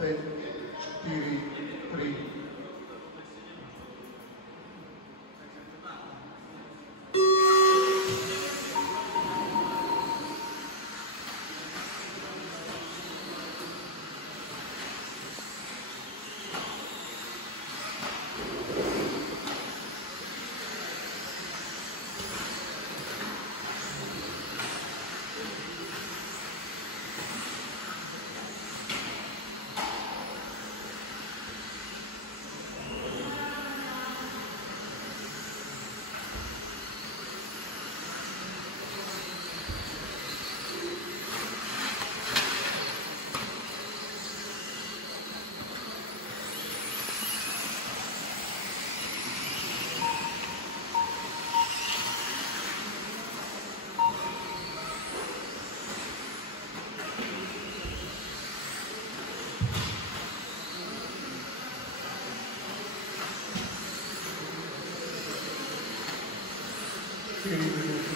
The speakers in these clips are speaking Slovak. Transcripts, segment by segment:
5, 4, 3.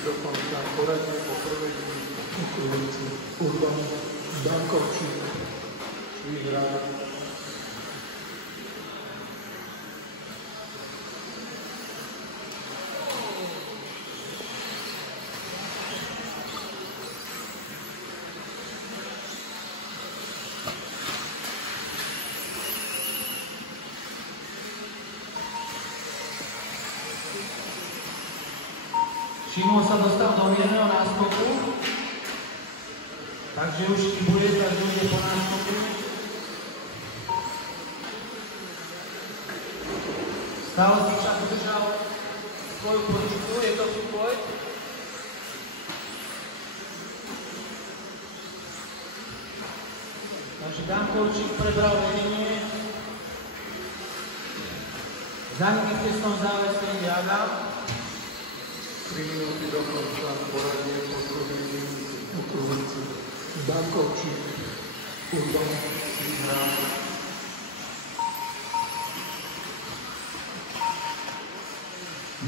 Do konca poradne po prvej okruhujúci Urban Dankovčík, vyhrá. Šimon sa dostal do mierneho náskoku, takže už chybuje, takže ide po náskoku. Stále si však udržal svoju pozíciu, je to súboj. Takže Dankovčík prebral vedenie. Za ním v tesnom závese ide Adam. 3 minúty do konca poradne po prvej okruhujúci Dankovčík, Urban, vyhrá.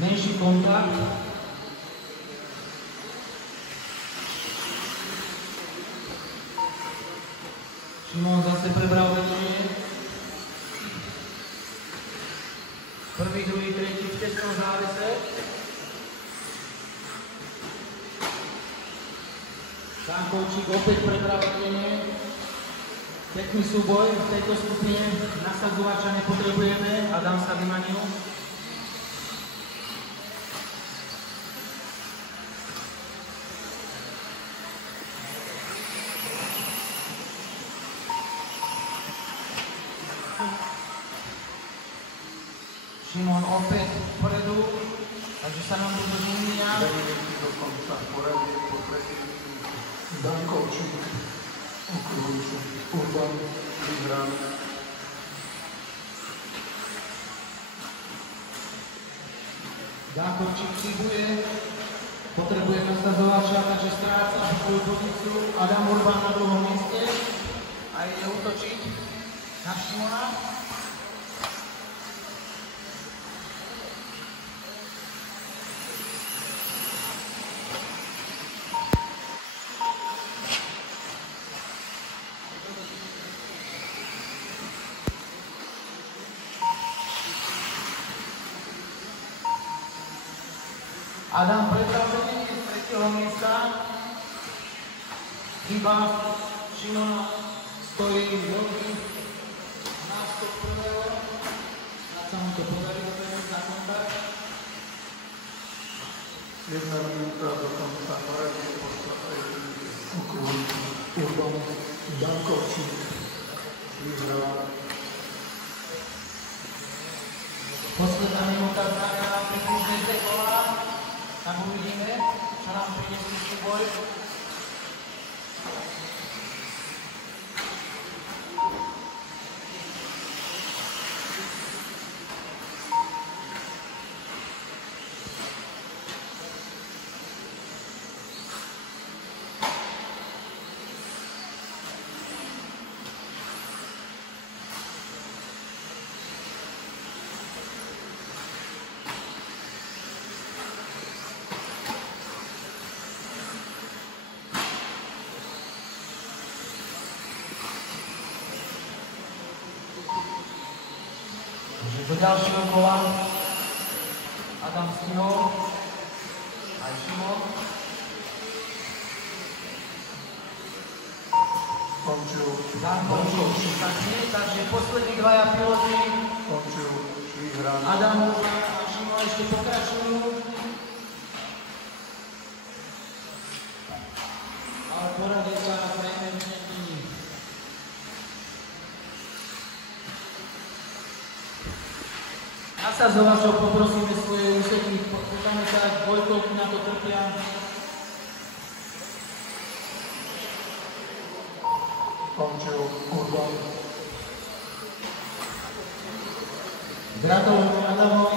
Menší kontakt. Šimon zase prebral vedenie. Prvý, druhý, tretí v tesnom závese. Dankovčík opäť prebral vedenie. Pekný súboj v tejto skupine. Nasadzovača nepotrebujeme. Adam sa vymanil. Šimon opäť vpredu, takže sa nám bude zúmia. Do konca poradne po tretej Dankovčík, okruhujúci Urban, vyhrá. Dankovčík chybuje, potrebuje nasazovača, takže stráca svoju pozíciu. Adam Urban na druhom mieste a ide útočiť na Šimona. Adam prebral vedenie z tretieho miesta. Chyba Šimona, stojí veľký náskok prvého. Snad sa mu to podarí opäť na kontakt. 1 minúta do konca poradne po prvej okruhujúci Urban, Dankovčík, vyhrá. Posledná minúta znamená približne 2 kola. Tak uvidíme, čo nám prinesie súboj. Takže do ďalšieho kola Adam stihol, aj Šimon. Končil. Danko takže poslední dvaja piloti. Končil výhra. Adam Urban a Šimon ešte pokračujú. Ale poradie sa zrejme už neplní. Nasazovačov poprosíme svoje úseky, popamätať, dvojkovky na to trpia. Končil Urban. Gratulujem Adamovi.